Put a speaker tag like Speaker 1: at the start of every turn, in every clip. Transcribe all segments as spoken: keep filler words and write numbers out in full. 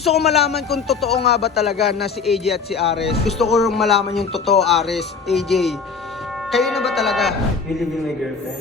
Speaker 1: gusto ko malaman kung totoo nga ba talaga na si A J at si Ares. Gusto ko rin malaman yung totoo, Ares, A J. Kayo na ba talaga?
Speaker 2: Will you be my girlfriend?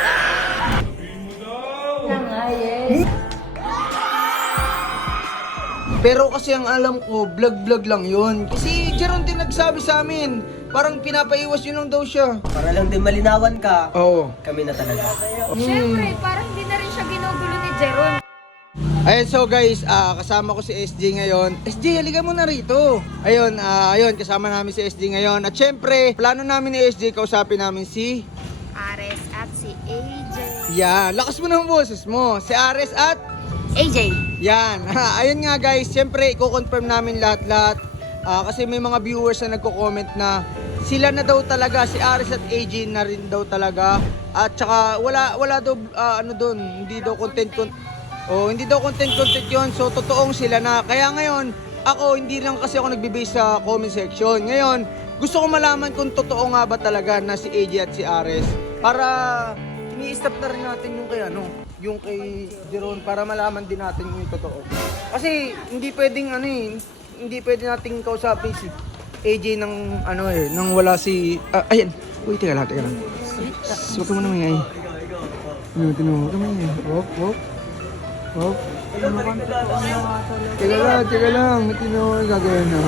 Speaker 1: Pero kasi ang alam ko, vlog-vlog lang yun. Kasi Jeron din nagsabi sa amin, parang pinapaiwas yun lang daw siya.
Speaker 2: Para lang din malinawan ka,
Speaker 1: Oo.
Speaker 2: kami na talaga.
Speaker 3: Siyempre, parang hindi na rin siya ginugulo ni Jeron.
Speaker 1: Ayun, so guys, ah, kasama ko si S J ngayon. S J, halika mo na rito. Ayun, ah, ayun, kasama namin si S J ngayon. At syempre, plano namin ni S J, kausapin namin si...
Speaker 3: Ares at si A J.
Speaker 1: Yan, lakas mo ng boses mo. Si Ares at...
Speaker 3: A J.
Speaker 1: Yan, ayun nga guys, syempre, i-confirm namin lahat-lahat. Ah, kasi may mga viewers na nagko-comment na sila na daw talaga, si Ares at A J na rin daw talaga. At saka, wala, wala daw, ah, ano doon, hindi daw content, content. Oh, hindi daw content content 'yon. So totoong sila na. Kaya ngayon, ako hindi lang kasi ako nagbe-base sa comment section. Ngayon, gusto ko malaman kung totoo nga ba talaga na si A J at si Ares. Para ini-stop na rin natin yung kay ano, yung kay Jeron para malaman din natin yung totoo. Kasi hindi pwedeng ano eh, hindi pwede nating kausapin si A J ng ano eh, nang wala si ah, ayan. Uy, teka lang, teka lang. Huwag ka mo naman ngayon. Ano, tinuha ka naman ngayon. Hop, hop. Hop. Teka lang, teka lang. Tinuha ka gagawin na.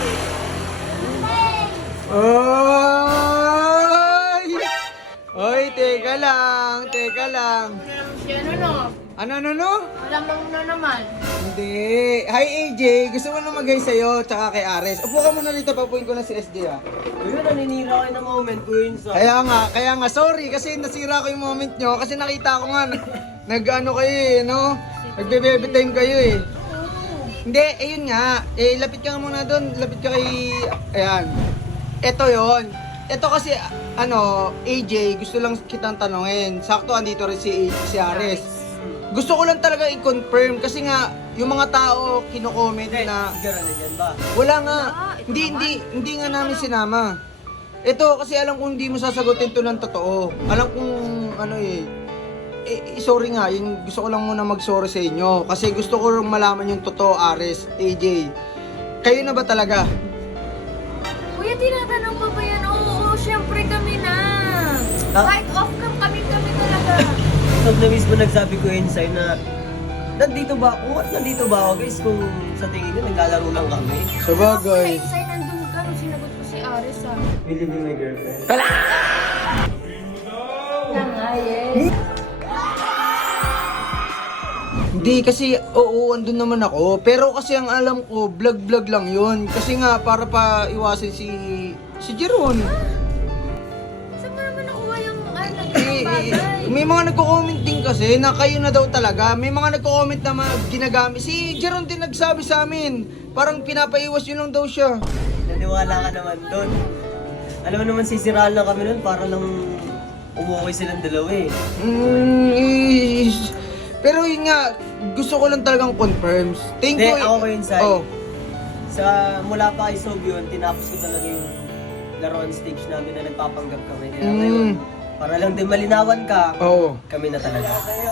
Speaker 1: Oy! Oy, teka lang, teka lang.
Speaker 3: Ano no?
Speaker 1: Ano, ano, no?
Speaker 3: Walang mauna naman.
Speaker 1: Hindi. Hi A J, gusto ko na mag-hi sa'yo tsaka kay Ares. Upo ka muna dito, papuin ko na si S J ah.
Speaker 2: Ayun, naninira kayo ng moment ko yun sa...
Speaker 1: Kaya nga, kaya nga, sorry kasi nasira ko yung moment nyo kasi nakita ko nga, nag-ano kayo eh, no? Nagbe-baby time kayo eh. Hindi, ayun nga, eh, lapit ka nga muna doon, lapit ka kay, ayan. Ito yon. Ito kasi, ano, A J, gusto lang kitang tanongin. Sakto, andito rin si, si Ares. Gusto ko lang talaga i-confirm kasi nga, yung mga tao kino-comment na,
Speaker 2: Siguro na dyan ba?
Speaker 1: wala nga,
Speaker 3: Ah, ito
Speaker 1: hindi,
Speaker 3: naman.
Speaker 1: hindi, hindi nga namin sinama. Ito, kasi alam kong hindi mo sasagutin to ng totoo. Alam kong, ano eh, eh, sorry nga, yun, gusto ko lang muna mag-sorry sa inyo. Kasi gusto ko rin malaman yung totoo, Ares, A J. Kayo na ba talaga?
Speaker 3: Kuya, tinatanong ko ba yan? Oo, syempre kami na.
Speaker 2: Ah.
Speaker 3: Kahit off cam kami kami talaga.
Speaker 2: So, na mismo nagsabi ko yun sa'yo na nandito ba ako? At nandito ba ako guys kung sa tingin nyo naglalaro lang kami?
Speaker 1: Sabagay.
Speaker 3: Inside nandun ka nung sinagot ko si Ares ah.
Speaker 2: Will you be my girlfriend?
Speaker 3: Yan nga, yes.
Speaker 1: Hindi, kasi, oo, andun naman ako. Pero kasi ang alam ko, vlog-vlog lang yun. Kasi nga, para pa iwasin si, si Jeron.
Speaker 3: Saan mo naman nakuha yung ano,
Speaker 1: Eh,
Speaker 3: ganang
Speaker 1: eh,
Speaker 3: bagay?
Speaker 1: may mga nagko-comment din kasi na kayo na daw talaga. May mga nagko-comment na mga ginagamit. Si Jeron din nagsabi sa amin. Parang pinapaiwas yun lang daw siya.
Speaker 2: Naniwala ka naman doon. Alam mo naman sisiraan lang kami noon para lang umuwi silang dalawa eh.
Speaker 1: Mm, is- pero yun nga, gusto ko lang talagang confirm. Thank
Speaker 2: Hindi,
Speaker 1: you.
Speaker 2: ako ko yun sa'yo.
Speaker 1: Oh.
Speaker 2: Sa mula pa kay Sob yun, tinapos ko talaga yung laruan stage namin na nagpapanggap kami. Kaya
Speaker 1: Mm.
Speaker 2: ngayon, para lang din malinawan ka,
Speaker 1: Oh.
Speaker 2: kami na talaga.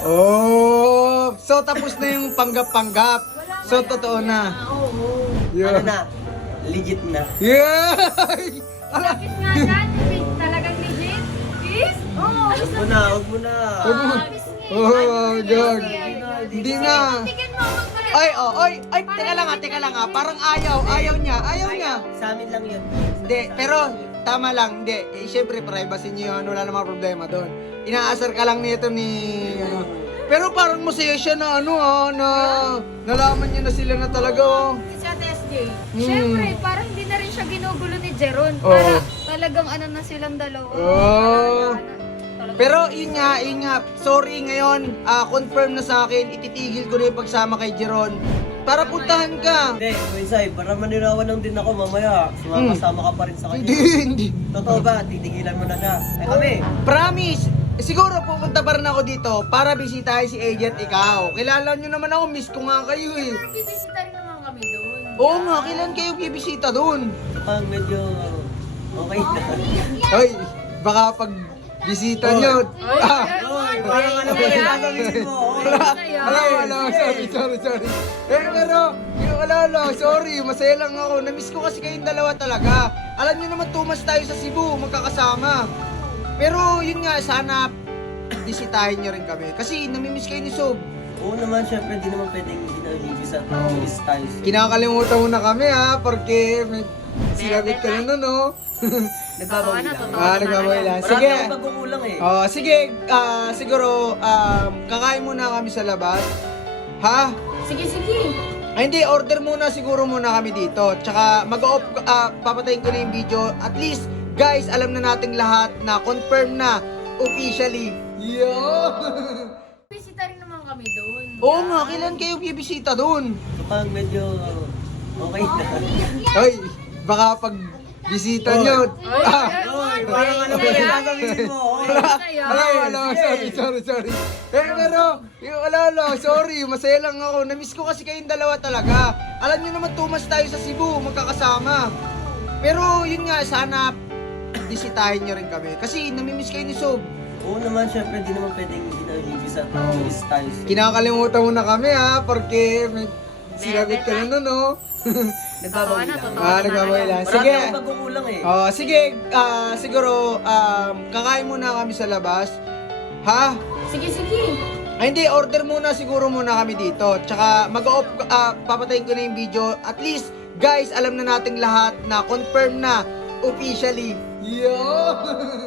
Speaker 1: Oh. So tapos na yung panggap-panggap. So totoo na.
Speaker 3: Ah, oo.
Speaker 1: Yeah.
Speaker 2: Ano na, legit na.
Speaker 1: Yeah.
Speaker 3: Kiss nga dyan, kiss. Talagang legit? Kiss? Oo.
Speaker 2: Huwag mo na, huwag mo na.
Speaker 1: Huwag mo.
Speaker 3: Kiss nga.
Speaker 1: Oh, God.
Speaker 3: Hindi
Speaker 1: Hindi na.
Speaker 3: Tingin mo, magkulit.
Speaker 1: Ay, oh, ay, ay, teka lang ah, teka lang ah. Parang ayaw, ayaw niya, ayaw niya.
Speaker 2: Sa amin lang yun.
Speaker 1: Hindi, pero tama lang, hindi. Eh, syempre, privacy niyo yun, wala namang problema doon. Inaasar ka lang nito ni, ano. Pero parang masaya siya na, ano ah, na, nalaman niya na sila na talaga, oh.
Speaker 3: Si Ate S J.
Speaker 1: Hmm.
Speaker 3: Siyempre, parang hindi na rin siya ginugulo ni Jeron.
Speaker 1: Oo.
Speaker 3: Para talagang ano na silang dalawa.
Speaker 1: Oh.
Speaker 3: Talaga-
Speaker 1: Pero yun nga, yun nga, sorry ngayon, ah, confirm na sa akin, ititigil ko na yung pagsama kay Jeron. Para puntahan ka.
Speaker 2: Hindi, Kuisay, para manirawan lang din ako mamaya. Sumakasama ka pa rin sa kanya.
Speaker 1: Hindi, hindi.
Speaker 2: Totoo ba? Titigilan mo na siya. Eh kami.
Speaker 1: Promise, siguro pupunta pa rin ako dito para bisitahin si A J at ikaw. Kilala nyo naman ako, miss ko nga kayo eh.
Speaker 3: Pero bibisita rin naman kami doon.
Speaker 1: Oo nga, kailan kayo bibisita doon?
Speaker 2: Mukhang medyo okay na.
Speaker 1: Ay, baka pag bisita nyo. Ah,
Speaker 2: Oy, parang ano ba yung sasabihin mo? Oy.
Speaker 1: alam, alam, sorry, sorry, sorry. Eh, pero, yung wala lang. Sorry, masaya lang ako. Namiss ko kasi kayong dalawa talaga. Alam niyo naman, two months tayo sa Cebu, magkakasama. Pero yun nga, sana bisitahin niyo rin kami. Kasi namimiss kayo ni Sob.
Speaker 2: Oo naman, syempre, di naman pwedeng hindi na nabibisa. Miss tayo.
Speaker 1: Kinakalimutan mo na kami ha, porque may sinabit ka na nun, no?
Speaker 2: Nagbabawi
Speaker 3: Totoo na,
Speaker 2: lang.
Speaker 3: totoo.
Speaker 1: Ah, nagbabawi lang.
Speaker 2: Marami
Speaker 1: Sige.
Speaker 2: akong pagkukulang eh.
Speaker 1: Oh, sige, ah, siguro, um, kakain muna kami sa labas. Ha?
Speaker 3: Sige, sige.
Speaker 1: Ay, hindi, order muna siguro muna kami dito. Tsaka mag-off, ah, papatayin ko na yung video. At least, guys, alam na nating lahat na confirm na officially. Yeah!
Speaker 3: Bisita rin naman kami doon.
Speaker 1: Oo nga, kailan kayo bibisita doon?
Speaker 2: Kapag medyo okay na.
Speaker 1: Ay, baka pag bisita nyo. Ah,
Speaker 2: Oy, parang ano ba yung sasabihin mo? Oy.
Speaker 1: wala, wala, sorry, sorry, sorry. Eh, pero, yung, wala, wala, sorry, masaya lang ako. Namiss ko kasi kayong dalawa talaga. Alam niyo naman, two months tayo sa Cebu, magkakasama. Pero, yun nga, sana bisitahin niyo rin kami. Kasi namimiss kayo ni Sob.
Speaker 2: Oo naman, syempre, di naman pwedeng hindi na nabibisa. Miss tayo.
Speaker 1: Kinakalimutan mo na kami ha, porque may sinabit ka na nun, no?
Speaker 2: Nagbabawi
Speaker 3: Totoo na,
Speaker 2: lang.
Speaker 3: totoo.
Speaker 1: Ah, nagbabawi lang.
Speaker 2: Marami
Speaker 1: Sige.
Speaker 2: akong pagkukulang eh.
Speaker 1: Oh, sige, ah, siguro, um, kakain muna kami sa labas. Ha?
Speaker 3: Sige, sige.
Speaker 1: Ay, hindi, order muna siguro muna kami dito. Tsaka mag-off, ah, papatayin ko na yung video. At least, guys, alam na nating lahat na confirm na officially. Yeah!